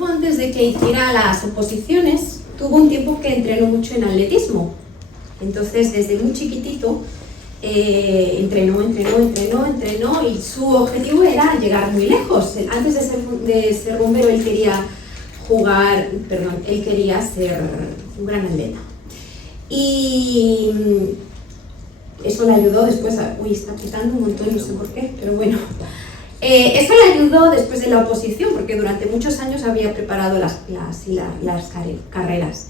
Rodolfo, antes de que hiciera las oposiciones, tuvo un tiempo que entrenó mucho en atletismo. Entonces, desde muy chiquitito, entrenó y su objetivo era llegar muy lejos. Antes de ser bombero, él quería ser un gran atleta. Y eso le ayudó después está pitando un montón, no sé por qué, pero bueno. Eso le ayudó después de la oposición, porque durante muchos años había preparado las carreras.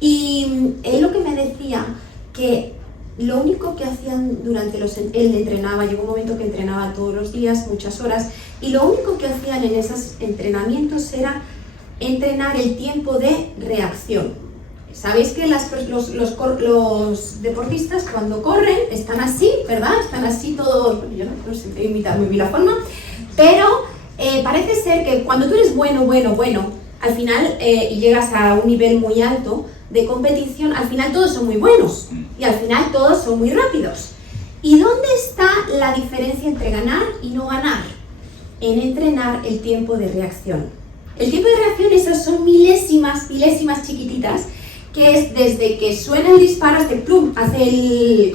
Y él lo que me decía, que lo único que hacían él entrenaba, llegó un momento que entrenaba todos los días, muchas horas, y lo único que hacían en esos entrenamientos era entrenar el tiempo de reacción. Sabéis que los deportistas cuando corren están así, ¿verdad? Están así todos, yo no sé imitar muy bien la forma, pero parece ser que cuando tú eres bueno, al final y llegas a un nivel muy alto de competición, al final todos son muy buenos y al final todos son muy rápidos. ¿Y dónde está la diferencia entre ganar y no ganar? En entrenar el tiempo de reacción. El tiempo de reacción, esas son milésimas chiquititas, que es desde que suena el disparo hasta que plum, hace el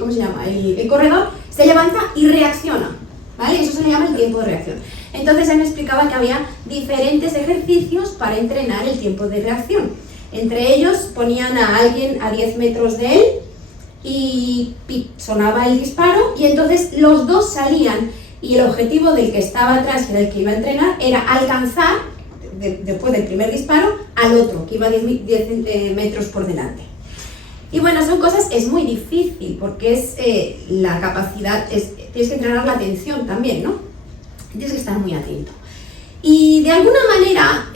corredor, se levanta y reacciona, ¿vale? Eso se le llama el tiempo de reacción. Entonces él me explicaba que había diferentes ejercicios para entrenar el tiempo de reacción. Entre ellos ponían a alguien a 10 metros de él y sonaba el disparo y entonces los dos salían y el objetivo del que estaba atrás, que era el que iba a entrenar, era alcanzar después del primer disparo al otro, que iba 10 metros por delante. Y bueno, son cosas, es muy difícil porque es la capacidad, tienes que entrenar la atención también, ¿no? Tienes que estar muy atento. Y de alguna manera,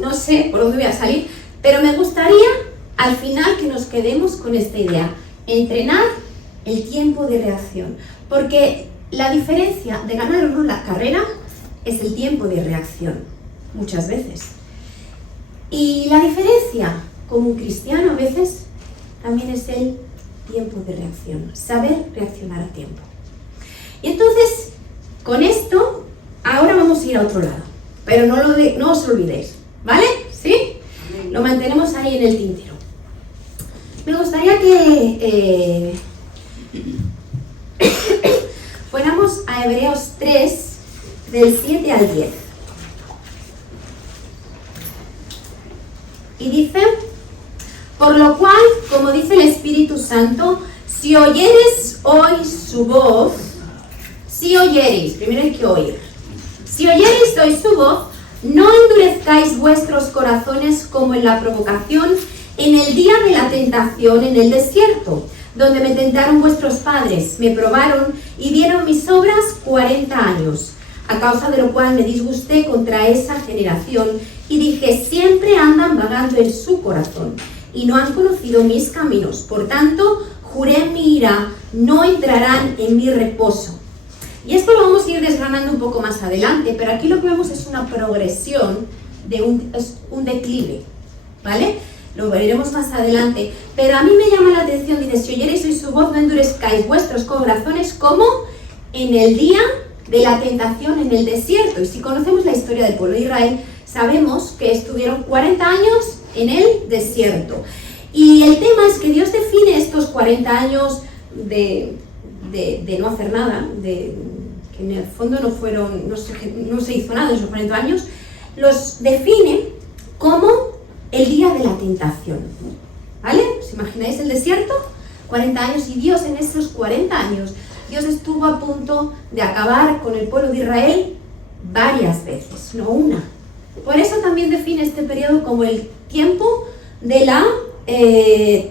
no sé por dónde voy a salir, pero me gustaría al final que nos quedemos con esta idea, entrenar el tiempo de reacción, porque la diferencia de ganar o no la carrera es el tiempo de reacción, muchas veces. Y la diferencia, como un cristiano a veces, también es el tiempo de reacción, saber reaccionar a tiempo. Y entonces, con esto, ahora vamos a ir a otro lado, pero no os olvidéis, ¿vale? ¿Sí? Lo mantenemos ahí en el tintero. Me gustaría que fuéramos a Hebreos 3, del 7 al 10. Y dice, por lo cual, como dice el Espíritu Santo, si oyeres hoy su voz, primero hay que oír, si oyeres hoy su voz, no endurezcáis vuestros corazones como en la provocación, en el día de la tentación en el desierto, donde me tentaron vuestros padres, me probaron y vieron mis obras 40 años. A causa de lo cual me disgusté contra esa generación y dije, siempre andan vagando en su corazón y no han conocido mis caminos. Por tanto, juré en mi ira, no entrarán en mi reposo. Y esto lo vamos a ir desgranando un poco más adelante, pero aquí lo que vemos es una progresión de un declive, ¿vale? Lo veremos más adelante. Pero a mí me llama la atención, dice, si oyereis hoy su voz, no endurezcáis vuestros corazones como en el día de la tentación en el desierto. Y si conocemos la historia del pueblo de Israel, sabemos que estuvieron 40 años en el desierto. Y el tema es que Dios define estos 40 años de no hacer nada, que en el fondo no se hizo nada en esos 40 años, los define como el día de la tentación. ¿Vale? ¿Os imagináis el desierto? 40 años y Dios en esos 40 años, Dios estuvo a punto de acabar con el pueblo de Israel varias veces, no una. Por eso también define este periodo como el tiempo de la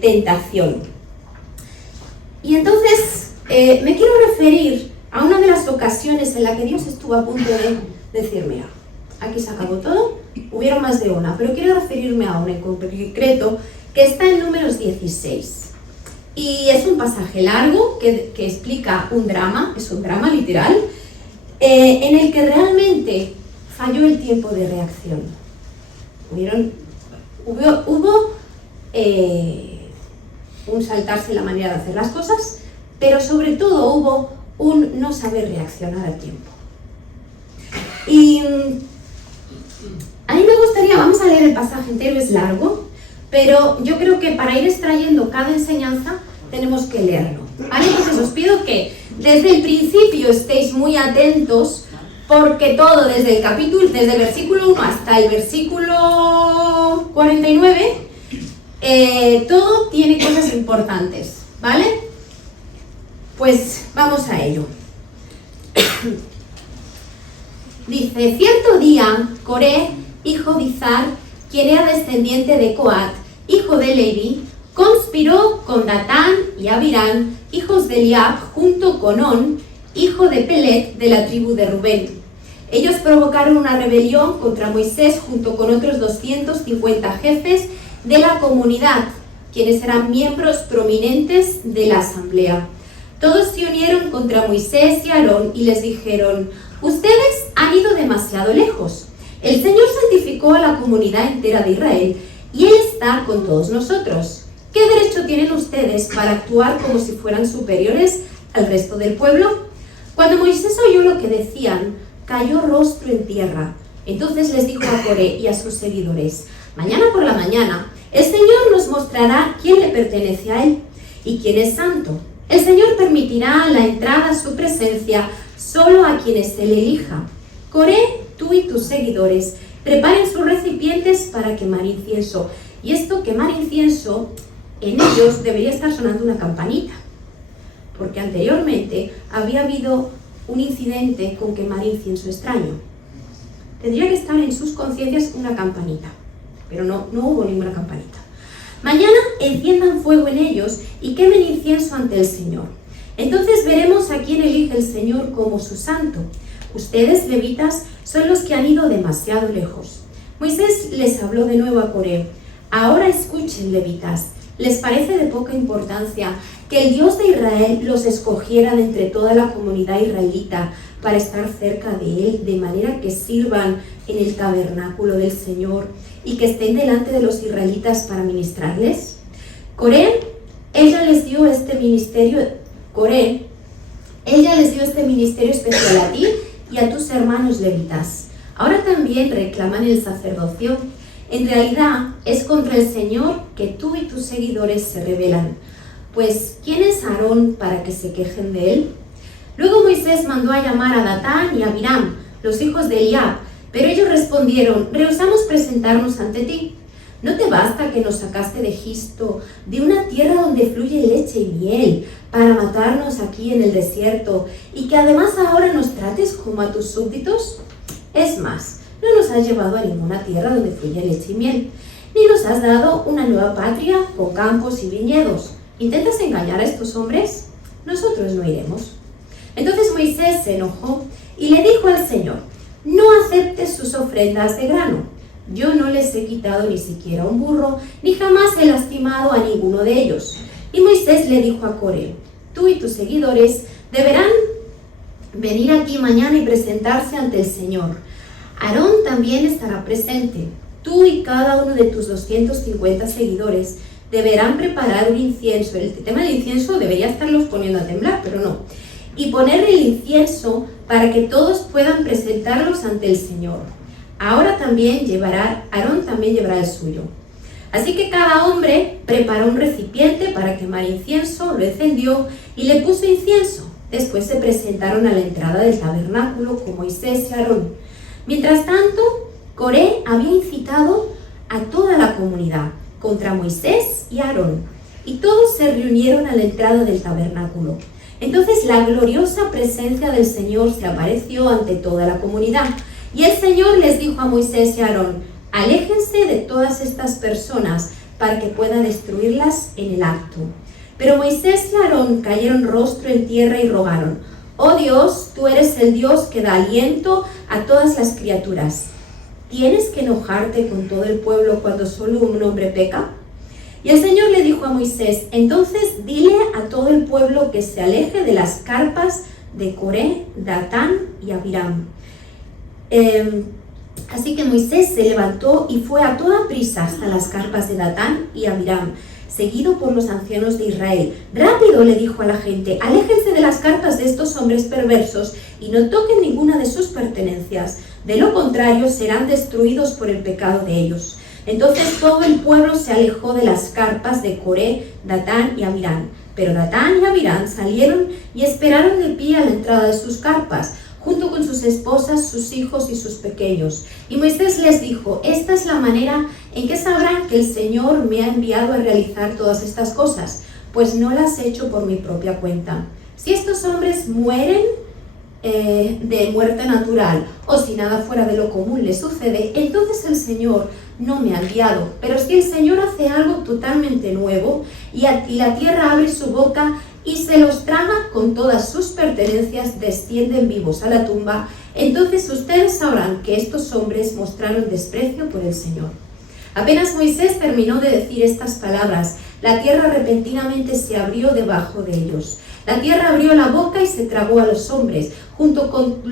tentación. Y entonces me quiero referir a una de las ocasiones en la que Dios estuvo a punto de decir, mira, aquí se acabó todo, hubieron más de una, pero quiero referirme a una en concreto que está en Números 16. Y es un pasaje largo que explica un drama, es un drama literal, en el que realmente falló el tiempo de reacción. Hubo un saltarse la manera de hacer las cosas, pero sobre todo hubo un no saber reaccionar a tiempo. Y A mí me gustaría, vamos a leer el pasaje entero, es largo, pero yo creo que para ir extrayendo cada enseñanza tenemos que leerlo, ¿vale? Entonces os pido que desde el principio estéis muy atentos, porque todo desde el versículo 1 hasta el versículo 49, todo tiene cosas importantes, ¿vale? Pues vamos a ello. Dice, cierto día, Coré, hijo de Izar, quien era descendiente de Coat, hijo de Leví, conspiró con Datán y Abirán, hijos de Eliab, junto con On, hijo de Pelet, de la tribu de Rubén. Ellos provocaron una rebelión contra Moisés junto con otros 250 jefes de la comunidad, quienes eran miembros prominentes de la asamblea. Todos se unieron contra Moisés y Aarón y les dijeron, ustedes han ido demasiado lejos. El Señor santificó a la comunidad entera de Israel y Él está con todos nosotros. ¿Qué derecho tienen ustedes para actuar como si fueran superiores al resto del pueblo? Cuando Moisés oyó lo que decían, cayó rostro en tierra. Entonces les dijo a Coré y a sus seguidores, mañana por la mañana, el Señor nos mostrará quién le pertenece a Él y quién es santo. El Señor permitirá la entrada a su presencia solo a quienes Él elija. Coré, tú y tus seguidores, preparen sus recipientes para quemar incienso. Y esto, quemar incienso, en ellos debería estar sonando una campanita, porque anteriormente había habido un incidente con quemar incienso extraño. Tendría que estar en sus conciencias una campanita, pero no hubo ninguna campanita. Mañana enciendan fuego en ellos y quemen incienso ante el Señor. Entonces veremos a quién elige el Señor como su santo. Ustedes, levitas, son los que han ido demasiado lejos. Moisés les habló de nuevo a Coré. Ahora escuchen, levitas. ¿Les parece de poca importancia que el Dios de Israel los escogiera de entre toda la comunidad israelita para estar cerca de Él, de manera que sirvan en el tabernáculo del Señor y que estén delante de los israelitas para ministrarles? Coré, ella les dio este ministerio especial a ti y a tus hermanos levitas. Ahora también reclaman el sacerdocio. En realidad es contra el Señor que tú y tus seguidores se rebelan. Pues, ¿quién es Aarón para que se quejen de él? Luego Moisés mandó a llamar a Datán y a Abiram, los hijos de Eliab, pero ellos respondieron, rehusamos presentarnos ante ti. ¿No te basta que nos sacaste de Egipto, de una tierra donde fluye leche y miel, para matarnos aquí en el desierto, y que además ahora nos trates como a tus súbditos? Es más, no nos has llevado a ninguna tierra donde fluye leche y miel, ni nos has dado una nueva patria con campos y viñedos. ¿Intentas engañar a estos hombres? Nosotros no iremos. Entonces Moisés se enojó y le dijo al Señor, no aceptes sus ofrendas de grano. Yo no les he quitado ni siquiera un burro, ni jamás he lastimado a ninguno de ellos. Y Moisés le dijo a Coré, tú y tus seguidores deberán venir aquí mañana y presentarse ante el Señor. Aarón también estará presente. Tú y cada uno de tus 250 seguidores deberán preparar un incienso. El tema del incienso debería estarlos poniendo a temblar, pero no. Y ponerle el incienso para que todos puedan presentarlos ante el Señor. Aarón también llevará el suyo. Así que cada hombre preparó un recipiente para quemar incienso, lo encendió y le puso incienso. Después se presentaron a la entrada del tabernáculo con Moisés y Aarón. Mientras tanto, Coré había incitado a toda la comunidad contra Moisés y Aarón, y todos se reunieron a la entrada del tabernáculo. Entonces la gloriosa presencia del Señor se apareció ante toda la comunidad, y el Señor les dijo a Moisés y a Aarón, aléjense de todas estas personas para que pueda destruirlas en el acto. Pero Moisés y Aarón cayeron rostro en tierra y rogaron, oh Dios, tú eres el Dios que da aliento a todas las criaturas. ¿Tienes que enojarte con todo el pueblo cuando solo un hombre peca? Y el Señor le dijo a Moisés, entonces dile a todo el pueblo que se aleje de las carpas de Coré, Datán y Abiram. Así que Moisés se levantó y fue a toda prisa hasta las carpas de Datán y Abiram, seguido por los ancianos de Israel. Rápido, le dijo a la gente, aléjense de las carpas de estos hombres perversos y no toquen ninguna de sus pertenencias. De lo contrario, serán destruidos por el pecado de ellos. Entonces todo el pueblo se alejó de las carpas de Coré, Datán y Abiram. Pero Datán y Abiram salieron y esperaron de pie a la entrada de sus carpas, junto con sus esposas, sus hijos y sus pequeños. Y Moisés les dijo: esta es la manera en que sabrán que el Señor me ha enviado a realizar todas estas cosas, pues no las he hecho por mi propia cuenta. Si estos hombres mueren de muerte natural, o si nada fuera de lo común les sucede, entonces el Señor no me ha enviado. Pero si el Señor hace algo totalmente nuevo, y la tierra abre su boca y se los traga con todas sus pertenencias, descienden vivos a la tumba, entonces ustedes sabrán que estos hombres mostraron desprecio por el Señor. Apenas Moisés terminó de decir estas palabras, la tierra repentinamente se abrió debajo de ellos. La tierra abrió la boca y se tragó a los hombres, junto con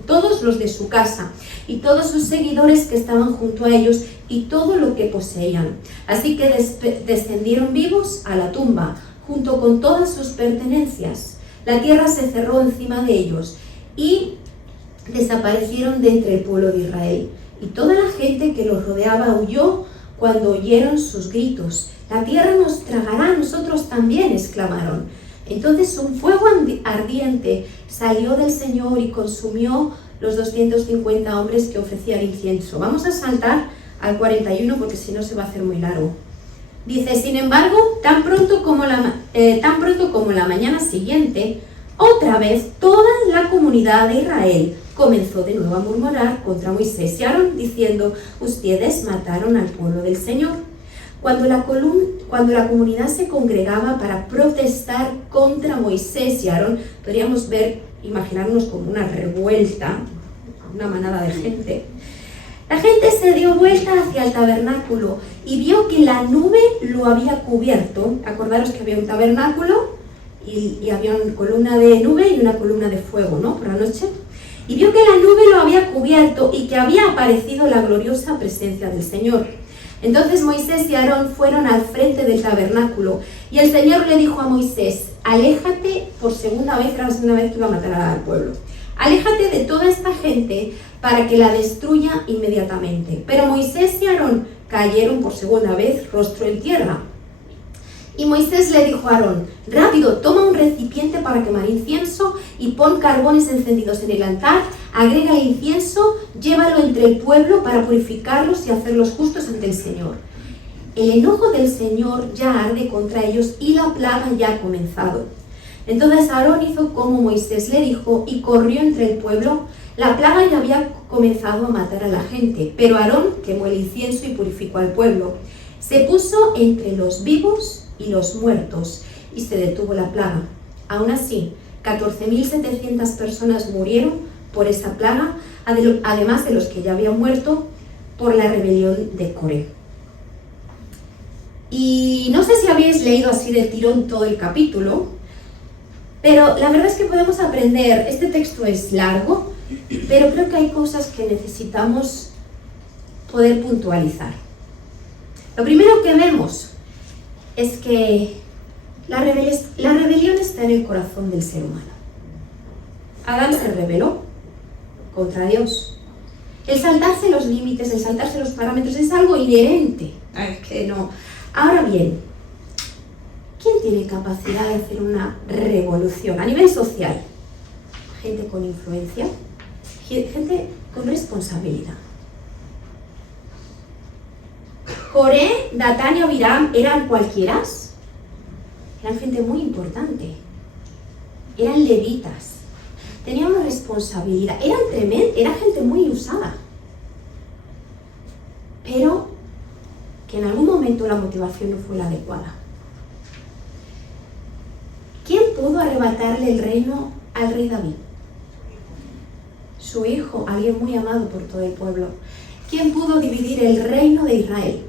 todos los de su casa, y todos sus seguidores que estaban junto a ellos, y todo lo que poseían. Así que descendieron vivos a la tumba, junto con todas sus pertenencias. La tierra se cerró encima de ellos, y desaparecieron de entre el pueblo de Israel. Y toda la gente que los rodeaba huyó cuando oyeron sus gritos. La tierra nos tragará a nosotros también, exclamaron. Entonces un fuego ardiente salió del Señor y consumió los 250 hombres que ofrecían incienso. Vamos a saltar al 41 porque si no se va a hacer muy largo. Dice: sin embargo, tan pronto como la mañana siguiente, otra vez toda la comunidad de Israel comenzó de nuevo a murmurar contra Moisés y Aarón, diciendo: ustedes mataron al pueblo del Señor. Cuando la comunidad se congregaba para protestar contra Moisés y Aarón, podríamos imaginarnos como una revuelta, una manada de gente. La gente se dio vuelta hacia el tabernáculo y vio que la nube lo había cubierto. Acordaros que había un tabernáculo y había una columna de nube y una columna de fuego, ¿no? Por la noche. Y vio que la nube lo había cubierto y que había aparecido la gloriosa presencia del Señor. Entonces Moisés y Aarón fueron al frente del tabernáculo y el Señor le dijo a Moisés: aléjate por segunda vez, era la segunda vez que iba a matar al pueblo. Aléjate de toda esta gente para que la destruya inmediatamente. Pero Moisés y Aarón cayeron por segunda vez rostro en tierra. Y Moisés le dijo a Aarón: rápido, toma un recipiente para quemar incienso y pon carbones encendidos en el altar, agrega el incienso, llévalo entre el pueblo para purificarlos y hacerlos justos ante el Señor. El enojo del Señor ya arde contra ellos y la plaga ya ha comenzado. Entonces Aarón hizo como Moisés le dijo y corrió entre el pueblo. La plaga ya había comenzado a matar a la gente, pero Aarón quemó el incienso y purificó al pueblo. Se puso entre los vivos y los muertos, y se detuvo la plaga. Aún así, 14.700 personas murieron por esa plaga, además de los que ya habían muerto por la rebelión de Coré. Y no sé si habéis leído así de tirón todo el capítulo, pero la verdad es que podemos aprender. Este texto es largo, pero creo que hay cosas que necesitamos poder puntualizar. Lo primero que vemos es que la rebelión está en el corazón del ser humano. Adán se rebeló contra Dios. El saltarse los límites, el saltarse los parámetros es algo inherente. Es que no. Ahora bien, ¿quién tiene capacidad de hacer una revolución a nivel social? Gente con influencia, gente con responsabilidad. Coré, Datán y Abiram eran cualquieras, eran gente muy importante, eran levitas, tenían una responsabilidad, era gente muy usada, pero que en algún momento la motivación no fue la adecuada. ¿Quién pudo arrebatarle el reino al rey David? Su hijo, alguien muy amado por todo el pueblo. ¿Quién pudo dividir el reino de Israel?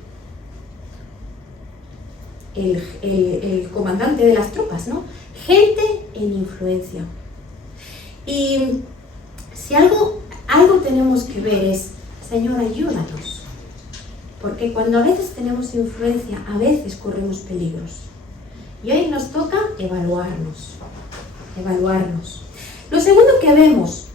El comandante de las tropas, ¿no? Gente en influencia. Y si algo tenemos que ver es: Señor, ayúdanos. Porque cuando a veces tenemos influencia, a veces corremos peligros. Y hoy nos toca evaluarnos. Lo segundo que vemos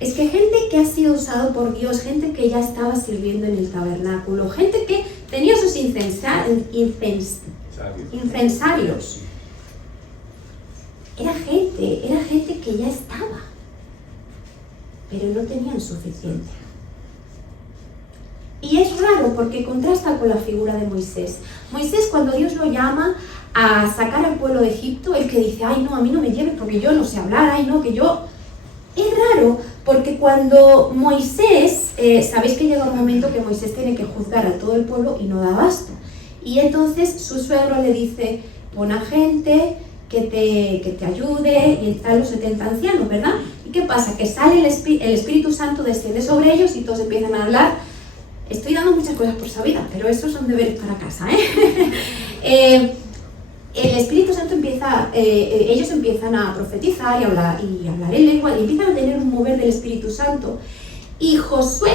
es que gente que ha sido usado por Dios, gente que ya estaba sirviendo en el tabernáculo, gente que tenía sus incensarios, era gente que ya estaba, pero no tenían suficiente. Y es raro porque contrasta con la figura de Moisés. Moisés, cuando Dios lo llama a sacar al pueblo de Egipto, el que dice, ay no, a mí no me lleves porque yo no sé hablar, ay no, que yo... Es raro porque cuando Moisés, sabéis que llega un momento que Moisés tiene que juzgar a todo el pueblo y no da abasto. Y entonces su suegro le dice, pon a gente que te ayude, y están los 70 ancianos, ¿verdad? ¿Y qué pasa? Que sale el Espíritu Santo, desciende sobre ellos y todos empiezan a hablar. Estoy dando muchas cosas por sabida, pero esos son deberes para casa, el Espíritu Santo ellos empiezan a profetizar y hablar en lengua, y empiezan a tener un mover del Espíritu Santo. Y Josué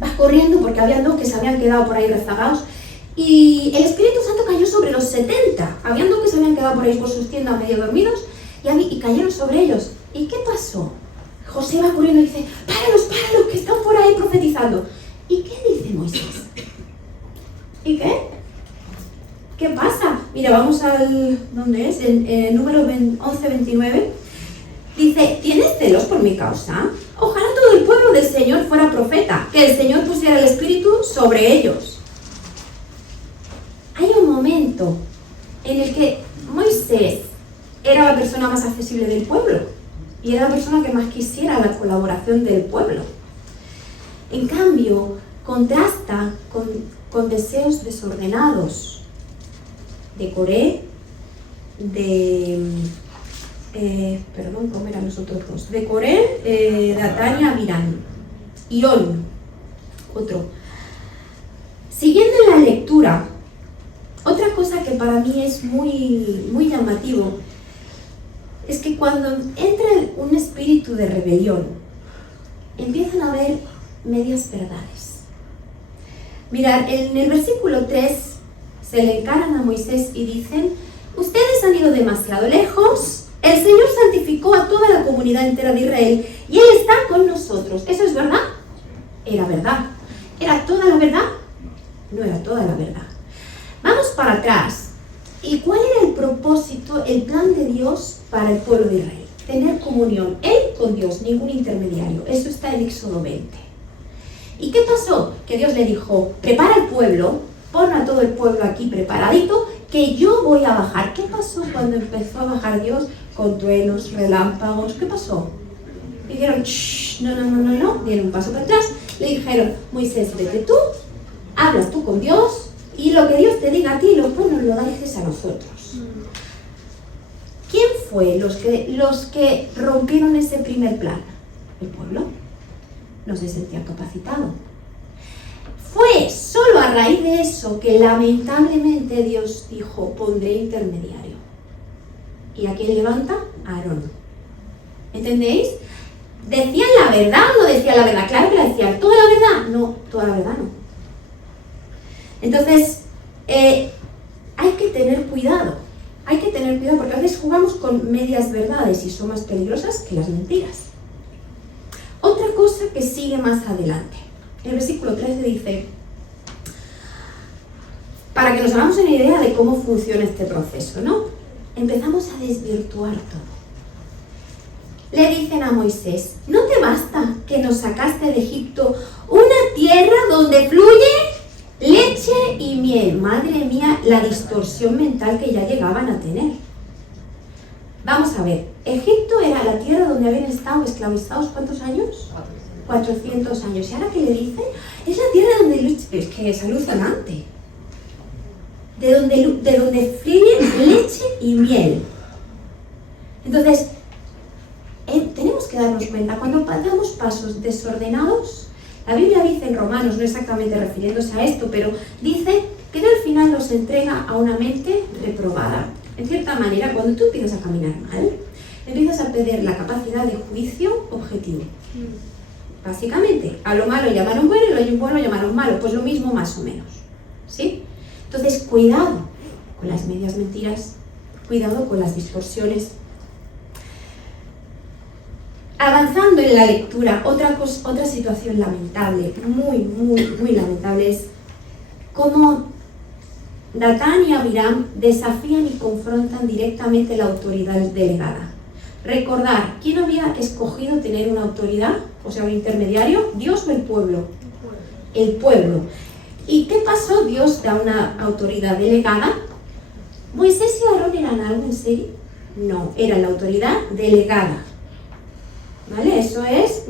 va corriendo porque habían dos que se habían quedado por ahí rezagados, y el Espíritu Santo cayó sobre los 70. Habían dos que se habían quedado por ahí por sus tiendas medio dormidos y cayeron sobre ellos. ¿Y qué pasó? José va corriendo y dice, páralos, que están por ahí profetizando. ¿Y qué dice Moisés? ¿Y qué? ¿Qué pasa? Mira, vamos al... ¿Dónde es? En número 11:29. Dice, ¿tienes celos por mi causa? Ojalá todo el pueblo del Señor fuera profeta, que el Señor pusiera el Espíritu sobre ellos. Hay un momento en el que Moisés era la persona más accesible del pueblo y era la persona que más quisiera la colaboración del pueblo. En cambio, contrasta con deseos desordenados de Coré, ¿cómo eran los otros dos? De Coré, Datán y Abiram, y On, otro. Siguiendo en la lectura, otra cosa que para mí es muy llamativo es que cuando entra un espíritu de rebelión, empiezan a haber medias verdades. Mirad, en el versículo 3 se le encaran a Moisés y dicen, ustedes han ido demasiado lejos, el Señor santificó a toda la comunidad entera de Israel y Él está con nosotros. ¿Eso es verdad? Era verdad. ¿Era toda la verdad? No era toda la verdad. Vamos para atrás. ¿Y cuál era el propósito, el plan de Dios para el pueblo de Israel? Tener comunión, Él con Dios, ningún intermediario. Eso está en Éxodo 20. ¿Y qué pasó? Que Dios le dijo, prepara el pueblo, pon a todo el pueblo aquí preparadito, que yo voy a bajar. ¿Qué pasó cuando empezó a bajar Dios con truenos, relámpagos? ¿Qué pasó? Dijeron, no, dieron un paso para atrás. Le dijeron, Moisés, vete tú, hablas tú con Dios, y lo que Dios te diga a ti, lo dejes a nosotros. ¿Quién fue los que rompieron ese primer plan? El pueblo. No se sentía capacitado. Fue solo a raíz de eso que lamentablemente Dios dijo, pondré intermediario. ¿Y a quién levanta? A Aarón. ¿Entendéis? ¿Decían la verdad o no decían la verdad? Claro que la decían. ¿Toda la verdad? No, toda la verdad no. Entonces, hay que tener cuidado. Hay que tener cuidado porque a veces jugamos con medias verdades y son más peligrosas que las mentiras. Otra cosa que sigue más adelante. El versículo 13 dice, para que nos hagamos una idea de cómo funciona este proceso, ¿no? Empezamos a desvirtuar todo. Le dicen a Moisés, ¿no te basta que nos sacaste de Egipto una tierra donde fluye leche y miel? Madre mía, la distorsión mental que ya llegaban a tener. Vamos a ver, Egipto era la tierra donde habían estado esclavizados, ¿cuántos años? 400 años. ¿Y ahora qué le dicen? Es la tierra donde... Es que es alucinante. De donde fluye leche y miel. Entonces, tenemos que darnos cuenta, cuando damos pasos desordenados, la Biblia dice en Romanos, no exactamente refiriéndose a esto, pero dice que al final nos entrega a una mente reprobada. En cierta manera, cuando tú empiezas a caminar mal, empiezas a perder la capacidad de juicio objetivo. Básicamente, a lo malo llamaron bueno y lo bueno llamaron malo, pues lo mismo más o menos, ¿sí? Entonces, cuidado con las medias mentiras, cuidado con las distorsiones. Avanzando en la lectura, otra situación lamentable, muy lamentable, es cómo Datán y Abiram desafían y confrontan directamente la autoridad delegada. Recordar, ¿quién había escogido tener una autoridad? O sea, un intermediario, ¿Dios o el pueblo? El pueblo. ¿Y qué pasó? Dios da una autoridad delegada. ¿Moisés y Aarón eran algo en serio? No, era la autoridad delegada. ¿Vale? Eso es...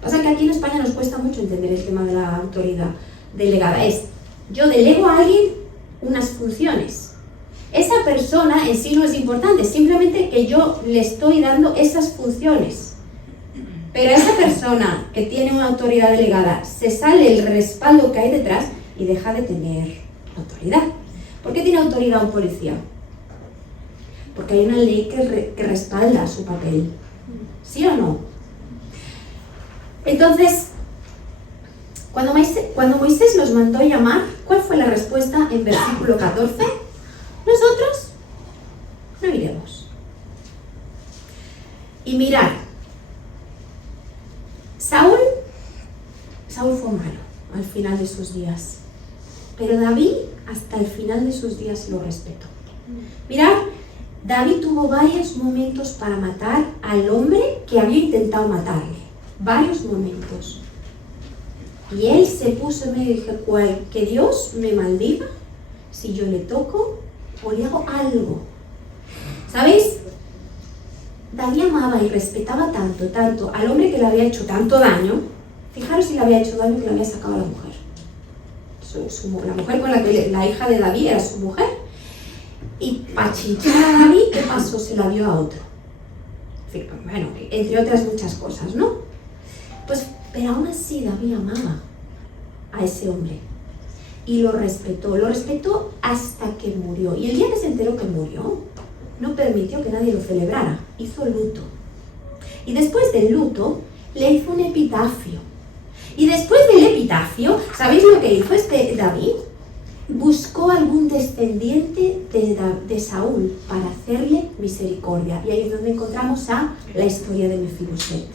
pasa que aquí en España nos cuesta mucho entender el tema de la autoridad delegada. Es, yo delego a alguien unas funciones. Esa persona en sí no es importante, simplemente que yo le estoy dando esas funciones. Pero a esa persona que tiene una autoridad delegada se sale el respaldo que hay detrás y deja de tener autoridad. ¿Por qué tiene autoridad un policía? Porque hay una ley que respalda su papel. ¿Sí o no? Entonces, cuando Moisés los mandó llamar, ¿cuál fue la respuesta en versículo 14? Nosotros no iremos. Y mirad, Saúl fue malo al final de sus días, pero David hasta el final de sus días lo respetó. Mirad, David tuvo varios momentos para matar al hombre que había intentado matarle, varios momentos. Y él se puso en medio y dijo, que Dios me maldiga si yo le toco o le hago algo. ¿Sabéis? David amaba y respetaba tanto al hombre que le había hecho tanto daño. Fijaros si le había hecho daño que le había sacado a la mujer. La mujer con la que la hija de David era su mujer. Y para chinchar a David, ¿qué pasó? Se la dio a otro. Bueno, entre otras muchas cosas, ¿no? Pues, pero aún así David amaba a ese hombre. Y lo respetó hasta que murió. Y el día que se enteró que murió, no permitió que nadie lo celebrara. Hizo luto. Y después del luto, le hizo un epitafio. Y después del epitafio, ¿sabéis lo que hizo David? Buscó algún descendiente de Saúl para hacerle misericordia. Y ahí es donde encontramos la historia de Mefiboset.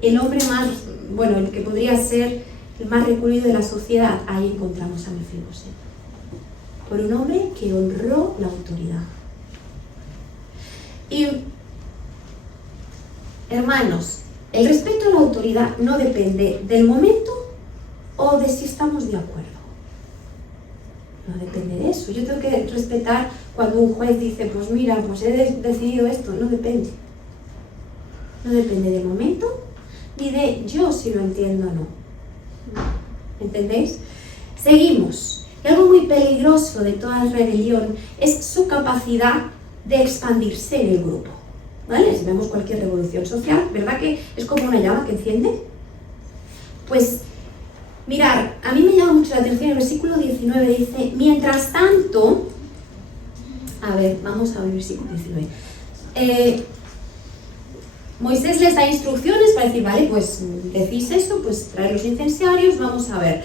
El hombre más, bueno, el que podría ser el más recluido de la sociedad, ahí encontramos a Mefiboset. Por un hombre que honró la autoridad. Y, hermanos, el respeto a la autoridad no depende del momento o de si estamos de acuerdo. No depende de eso. Yo tengo que respetar cuando un juez dice, pues mira, pues he decidido esto. No depende. No depende del momento ni de yo si lo entiendo o no. ¿Entendéis? Seguimos. Y algo muy peligroso de toda rebelión es su capacidad de expandirse en el grupo. ¿Vale? Si vemos cualquier revolución social, ¿verdad que es como una llama que enciende? Pues, mirar, a mí me llama mucho la atención el versículo 19, dice, mientras tanto, a ver, vamos a ver el versículo 19. Moisés les da instrucciones para decir, vale, pues decís eso, pues traer los incensiarios, vamos a ver.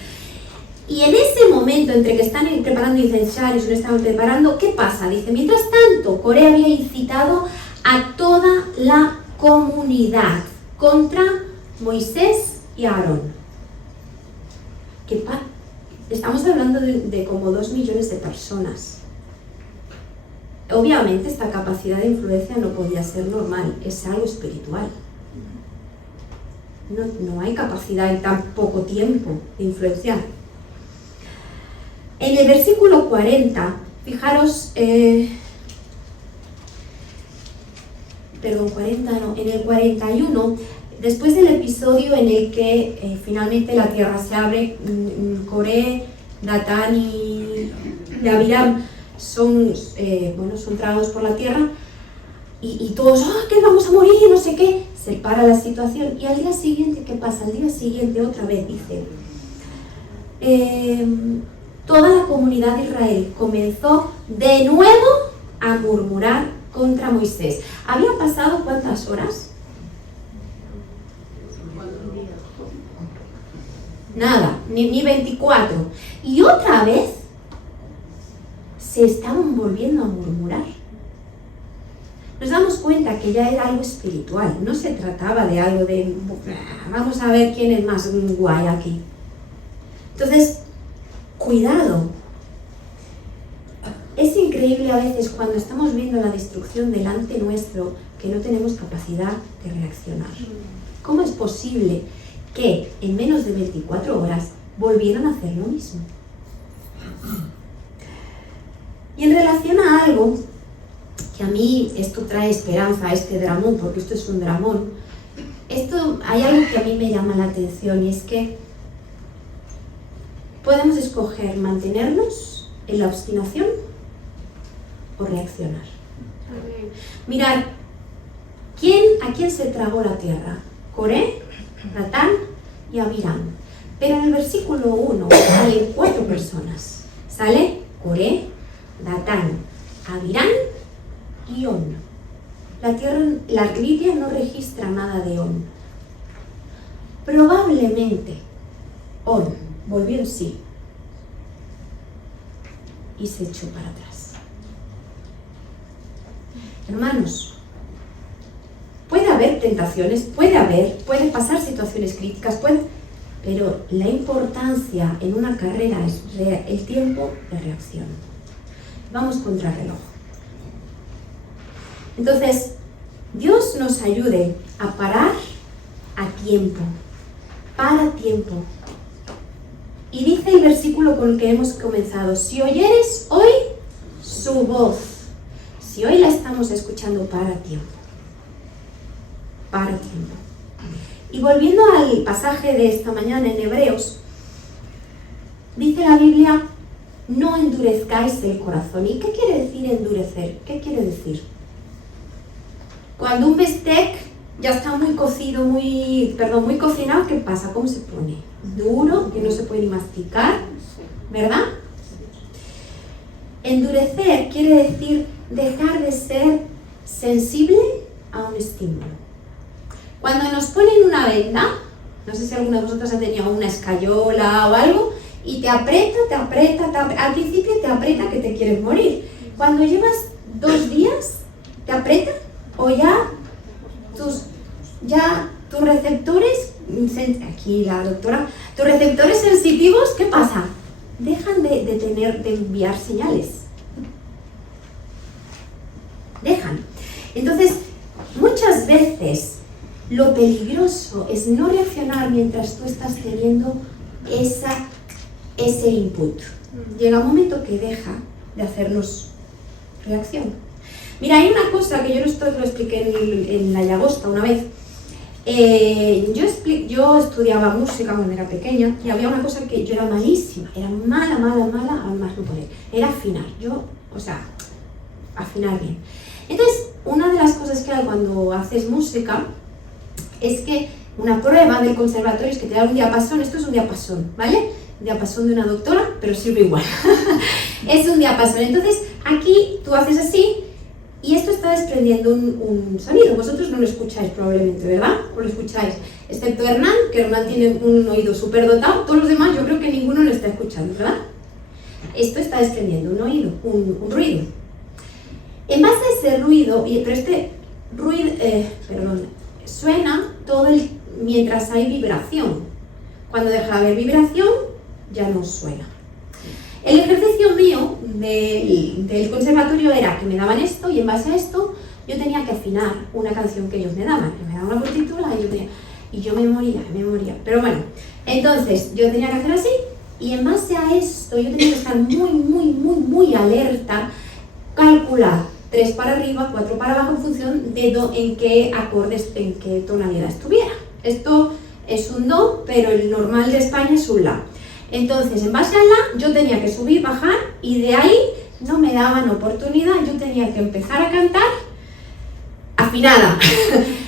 Y en ese momento, entre que están preparando incensiarios y no estaban preparando, ¿qué pasa? Dice, mientras tanto, Coré había incitado a toda la comunidad contra Moisés y Aarón. Estamos hablando de como 2 millones de personas. Obviamente esta capacidad de influencia no podía ser normal, es algo espiritual. No hay capacidad en tan poco tiempo de influenciar. En el versículo 40, fijaros, en el 41, después del episodio en el que finalmente la tierra se abre, Coré, Datán y Abiram son tragados por la tierra y todos, que vamos a morir, no sé qué, se para la situación y al día siguiente, ¿qué pasa? Al día siguiente otra vez dice, toda la comunidad de Israel comenzó de nuevo a murmurar contra Moisés. ¿Había pasado cuántas horas? Nada, ni 24. Y otra vez se estaban volviendo a murmurar. Nos damos cuenta cuenta que ya era algo espiritual, no se trataba de algo de vamos a ver quién es más guay aquí. Entonces, cuidado. Es increíble a veces cuando estamos viendo la destrucción delante nuestro que no tenemos capacidad de reaccionar. ¿Cómo es posible que en menos de 24 horas volvieran a hacer lo mismo? Y en relación a algo que a mí esto trae esperanza, este dramón, porque esto es un dramón, hay algo que a mí me llama la atención y es que podemos escoger mantenernos en la obstinación o reaccionar. Mirad, ¿a quién se tragó la tierra? Coré, Datán y Abiram. Pero en el versículo 1 salen 4 personas. Sale Coré, Datán, Abiram y On. La Biblia no registra nada de On. Probablemente On volvió en sí y se echó para atrás. Hermanos, puede haber tentaciones, puede pasar situaciones críticas, pero la importancia en una carrera es el tiempo de reacción. Vamos contra el reloj. Entonces, Dios nos ayude a parar a tiempo, para tiempo. Y dice el versículo con el que hemos comenzado: si oyeres hoy su voz. Si hoy la estamos escuchando, para tiempo. Para tiempo. Y volviendo al pasaje de esta mañana en Hebreos, dice la Biblia: no endurezcáis el corazón. ¿Y qué quiere decir endurecer? ¿Qué quiere decir? Cuando un bistec ya está muy cocido, muy cocinado, ¿qué pasa? ¿Cómo se pone? Duro, que no se puede ni masticar, ¿verdad? Endurecer quiere decir dejar de ser sensible a un estímulo. Cuando nos ponen una venda, no sé si alguna de vosotros ha tenido una escayola o algo, y te aprieta, al principio te aprieta que te quieres morir. Cuando llevas 2 días, te aprieta, o ya tus receptores, aquí la doctora, tus receptores sensitivos, ¿qué pasa? Dejan de enviar señales. Dejan. Entonces, muchas veces lo peligroso es no reaccionar mientras tú estás teniendo ese input. Llega un momento que deja de hacernos reacción. Mira, hay una cosa que yo lo expliqué en la Llagosta una vez. Yo estudiaba música cuando era pequeña y había una cosa que yo era malísima, era mala, al más no poder. Era afinar, afinar bien. Entonces, una de las cosas que hay cuando haces música es que una prueba del conservatorio es que te da un diapasón. Esto es un diapasón, ¿vale? Un diapasón de una doctora, pero sirve igual. Es un diapasón. Entonces, aquí tú haces así y esto está desprendiendo un sonido. Vosotros no lo escucháis probablemente, ¿verdad? ¿O lo escucháis? Excepto Hernán, que Hernán tiene un oído súper dotado. Todos los demás yo creo que ninguno lo está escuchando, ¿verdad? Esto está desprendiendo un ruido. En base a ese ruido, pero este ruido, suena mientras hay vibración. Cuando deja de haber vibración, ya no suena. El ejercicio mío del conservatorio era que me daban esto y en base a esto yo tenía que afinar una canción que ellos me daban. Me daban una partitura y yo me moría. Pero bueno, entonces yo tenía que hacer así y en base a esto yo tenía que estar muy alerta, calcular 3 para arriba, 4 para abajo en función de en qué acordes, en qué tonalidad estuviera. Esto es un do, pero el normal de España es un la. Entonces, en base a la, yo tenía que subir, bajar, y de ahí no me daban oportunidad, yo tenía que empezar a cantar afinada.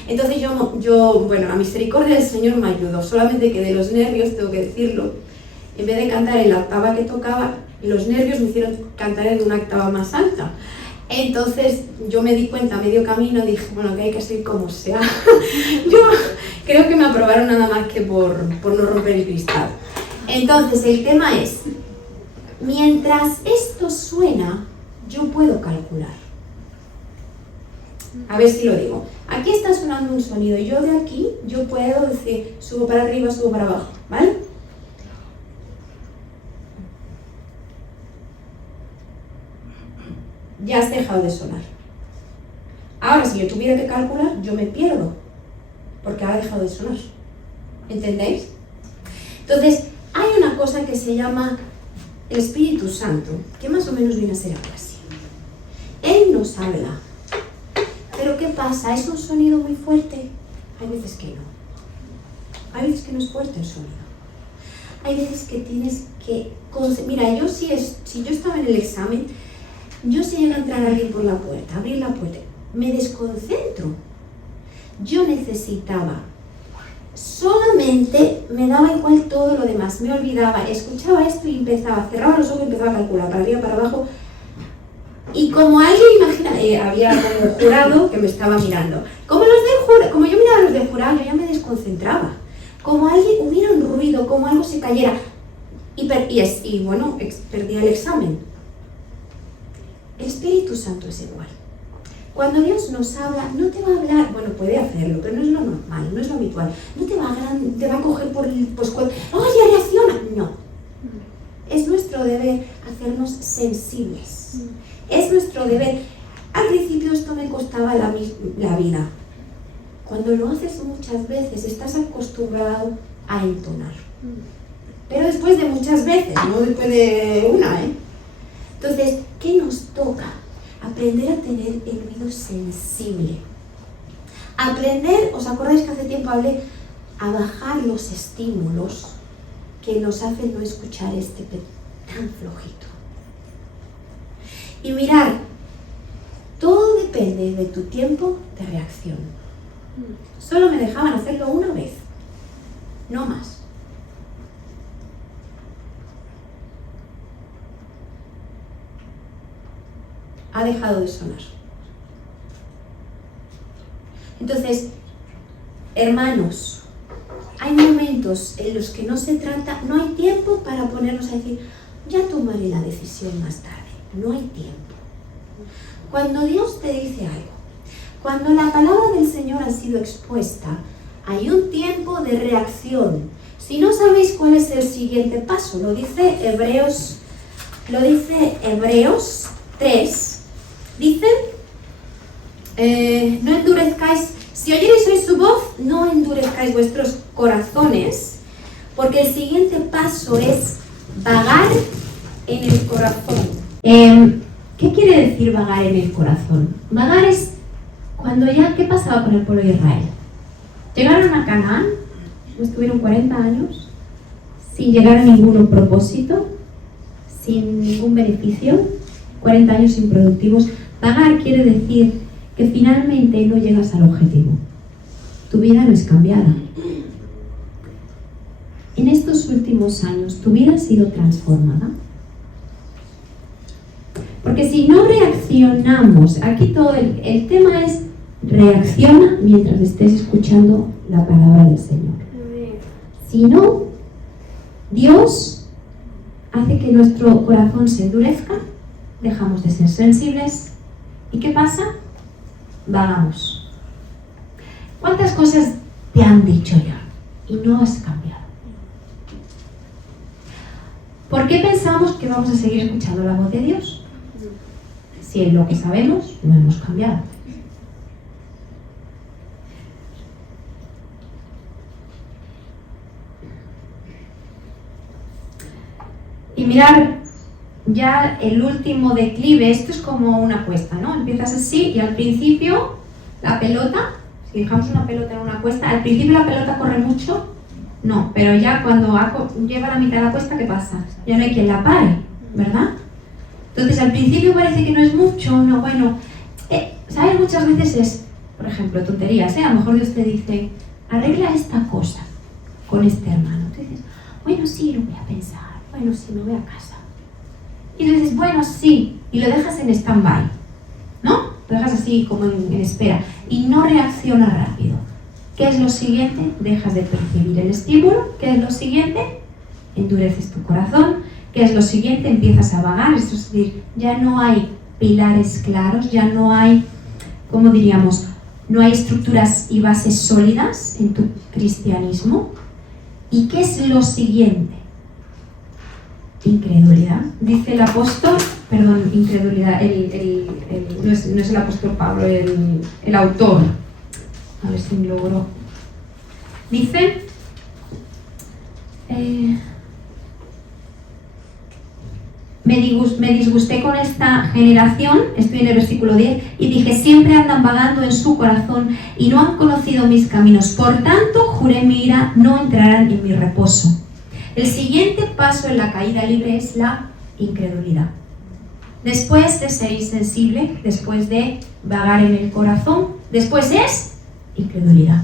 Entonces a misericordia del Señor me ayudó, solamente que de los nervios, tengo que decirlo, en vez de cantar en la octava que tocaba, los nervios me hicieron cantar en una octava más alta. Entonces yo me di cuenta a medio camino, dije, bueno, que hay que seguir como sea. Yo creo que me aprobaron nada más que por no romper el cristal. Entonces el tema es, mientras esto suena, yo puedo calcular. A ver si lo digo. Aquí está sonando un sonido. Yo de aquí, yo puedo decir, subo para arriba, subo para abajo, ¿vale? Ya has dejado de sonar. Ahora, si yo tuviera que calcular, yo me pierdo, porque ha dejado de sonar. ¿Entendéis? Entonces, hay una cosa que se llama el Espíritu Santo, que más o menos viene a ser algo así. Él nos habla. Pero ¿qué pasa? ¿Es un sonido muy fuerte? Hay veces que no. Hay veces que no es fuerte el sonido. Hay veces que tienes que... Mira, yo si yo estaba en el examen, yo si llega a entrar alguien por la puerta, abrir la puerta, me desconcentro. Yo necesitaba, solamente me daba igual todo lo demás, me olvidaba, escuchaba esto y empezaba, cerraba los ojos y empezaba a calcular, para arriba, para abajo. Y como alguien, imagina, había como jurado que me estaba mirando. Como yo miraba a los del jurado, yo ya me desconcentraba. Como alguien hubiera un ruido, como algo se cayera. Y bueno, perdía el examen. El Espíritu Santo es igual. Cuando Dios nos habla, no te va a hablar, bueno, puede hacerlo, pero no es lo normal, no es lo habitual. No te va a coger por el pescuezo, ¡oye, reacciona! No. Es nuestro deber hacernos sensibles. Es nuestro deber. Al principio esto me costaba la vida. Cuando lo haces muchas veces, estás acostumbrado a entonar. Pero después de muchas veces, no después de una, ¿eh? Entonces, ¿qué nos toca? Aprender a tener el oído sensible. Aprender, ¿os acordáis que hace tiempo hablé? A bajar los estímulos que nos hacen no escuchar este tan flojito. Y mirar, todo depende de tu tiempo de reacción. Solo me dejaban hacerlo una vez, no más. Ha dejado de sonar. Entonces, hermanos, hay momentos en los que no se trata, no hay tiempo para ponernos a decir, ya tomaré la decisión más tarde. No hay tiempo. Cuando Dios te dice algo, cuando la palabra del Señor ha sido expuesta, hay un tiempo de reacción. Si no sabéis cuál es el siguiente paso, lo dice Hebreos 3. Dice, no endurezcáis, si oyereis hoy su voz, no endurezcáis vuestros corazones, porque el siguiente paso es vagar en el corazón. ¿Qué quiere decir vagar en el corazón? Vagar es cuando ya, ¿qué pasaba con el pueblo de Israel? Llegaron a Canaán, estuvieron 40 años, sin llegar a ningún propósito, sin ningún beneficio, 40 años improductivos. Vagar quiere decir que finalmente no llegas al objetivo. Tu vida no es cambiada. En estos últimos años, ¿tu vida ha sido transformada? Porque si no reaccionamos, aquí todo el tema es reacciona mientras estés escuchando la palabra del Señor. Si no, Dios hace que nuestro corazón se endurezca, dejamos de ser sensibles. ¿Y qué pasa? Vagamos. ¿Cuántas cosas te han dicho ya y no has cambiado? ¿Por qué pensamos que vamos a seguir escuchando la voz de Dios? Si en lo que sabemos no hemos cambiado. Y mirar ya el último declive, esto es como una cuesta, ¿no? Empiezas así y al principio la pelota, si dejamos una pelota en una cuesta, al principio la pelota corre mucho, no, pero ya cuando lleva la mitad de la cuesta, ¿qué pasa? Ya no hay quien la pare, ¿verdad? Entonces al principio parece que no es mucho, no, bueno, ¿sabes? Muchas veces es, por ejemplo, tonterías, ¿eh? A lo mejor Dios te dice, arregla esta cosa con este hermano. Tú dices, bueno, sí, lo voy a pensar, bueno, sí, me voy a casa. Y tú dices, bueno, sí, y lo dejas en stand-by, ¿no? Lo dejas así como en espera y no reacciona rápido. ¿Qué es lo siguiente? Dejas de percibir el estímulo. ¿Qué es lo siguiente? Endureces tu corazón. ¿Qué es lo siguiente? Empiezas a vagar, es decir, ya no hay pilares claros, ya no hay ¿cómo diríamos? No hay estructuras y bases sólidas en tu cristianismo. ¿Y qué es lo siguiente? Incredulidad. Dice el apóstol, perdón, incredulidad, no es el apóstol Pablo, el autor. A ver si me logro. Dice, me disgusté con esta generación, estoy en el versículo 10, y dije, siempre andan vagando en su corazón y no han conocido mis caminos. Por tanto, juré mi ira, no entrarán en mi reposo. El siguiente paso en la caída libre es la incredulidad. Después de ser insensible, después de vagar en el corazón, después es incredulidad.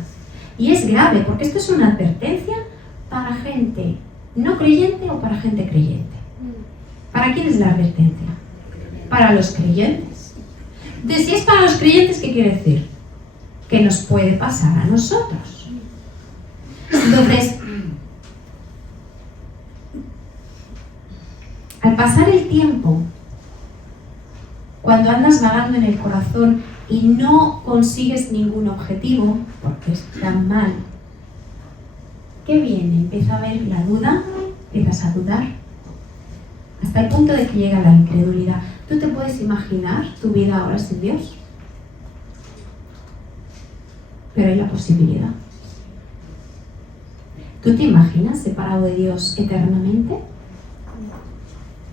Y es grave, porque esto es una advertencia para gente no creyente o para gente creyente. ¿Para quién es la advertencia? Para los creyentes. Entonces, si es para los creyentes, ¿qué quiere decir? Que nos puede pasar a nosotros. Entonces, al pasar el tiempo, cuando andas vagando en el corazón y no consigues ningún objetivo, porque está mal, ¿qué viene? Empieza a haber la duda, empiezas a dudar, hasta el punto de que llega la incredulidad. ¿Tú te puedes imaginar tu vida ahora sin Dios? Pero hay la posibilidad. ¿Tú te imaginas separado de Dios eternamente?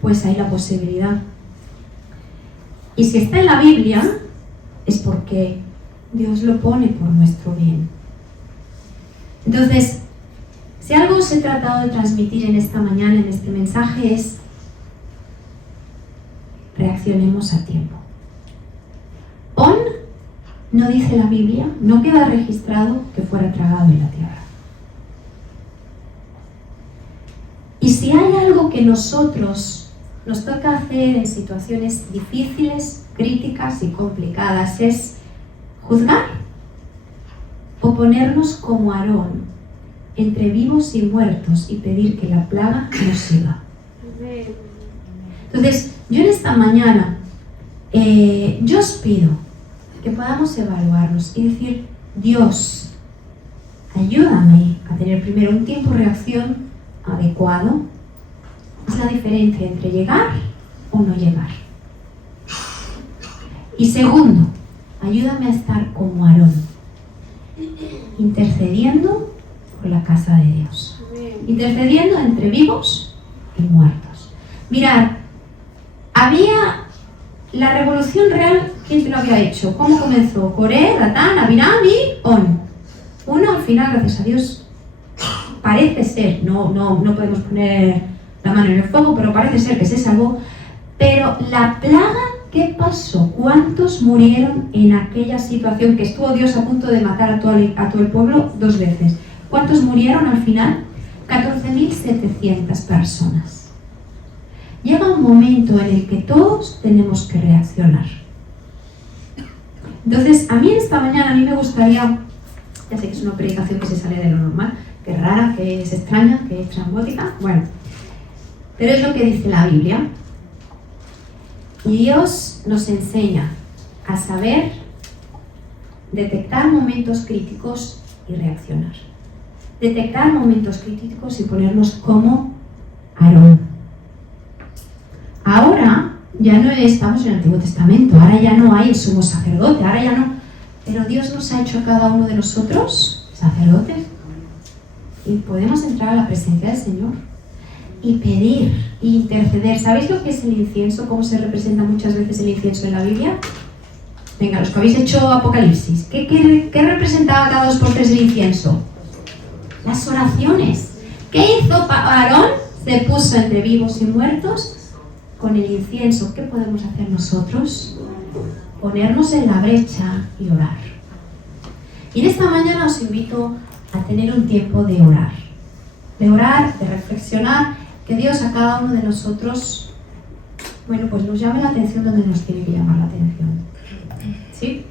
Pues hay la posibilidad. Y si está en la Biblia, es porque Dios lo pone por nuestro bien. Entonces, si algo os he tratado de transmitir en esta mañana, en este mensaje, es reaccionemos a tiempo. On, no dice la Biblia, no queda registrado que fuera tragado en la tierra. Y si hay algo que nosotros nos toca hacer en situaciones difíciles, críticas y complicadas, es juzgar o ponernos como Aarón entre vivos y muertos y pedir que la plaga nos siga. Entonces, yo en esta mañana, yo os pido que podamos evaluarnos y decir, Dios, ayúdame a tener primero un tiempo de reacción adecuado. Es la diferencia entre llegar o no llegar. Y segundo, ayúdame a estar como Aarón, intercediendo por la casa de Dios, intercediendo entre vivos y muertos. Mirad, había la revolución real, ¿quién te lo había hecho? ¿Cómo comenzó? Coré, Datán, Abiram y On. Uno al final, gracias a Dios, parece ser, no podemos poner la mano en el fuego, pero parece ser que se salvó. Pero la plaga, ¿qué pasó? ¿Cuántos murieron en aquella situación que estuvo Dios a punto de matar a todo el pueblo 2 veces? ¿Cuántos murieron al final? 14.700 personas. Llega un momento en el que todos tenemos que reaccionar. Entonces, a mí esta mañana, a mí me gustaría, ya sé que es una predicación que se sale de lo normal, que es rara, que es extraña, que es trambótica, bueno, pero es lo que dice la Biblia. Y Dios nos enseña a saber detectar momentos críticos y reaccionar. Detectar momentos críticos y ponernos como Aarón. Ahora ya no estamos en el Antiguo Testamento, ahora ya no hay el sumo sacerdote, ahora ya no. Pero Dios nos ha hecho a cada uno de nosotros sacerdotes. Y podemos entrar a la presencia del Señor y pedir e interceder. ¿Sabéis lo que es el incienso? ¿Cómo se representa muchas veces el incienso en la Biblia? Venga, los que habéis hecho Apocalipsis, ¿qué representaba cada 2x3 el incienso? Las oraciones. ¿Qué hizo Aarón? Se puso entre vivos y muertos con el incienso. ¿Qué podemos hacer nosotros? Ponernos en la brecha y orar. Y en esta mañana os invito a tener un tiempo de orar, de reflexionar, que Dios a cada uno de nosotros, bueno, pues nos llame la atención donde nos tiene que llamar la atención, ¿sí?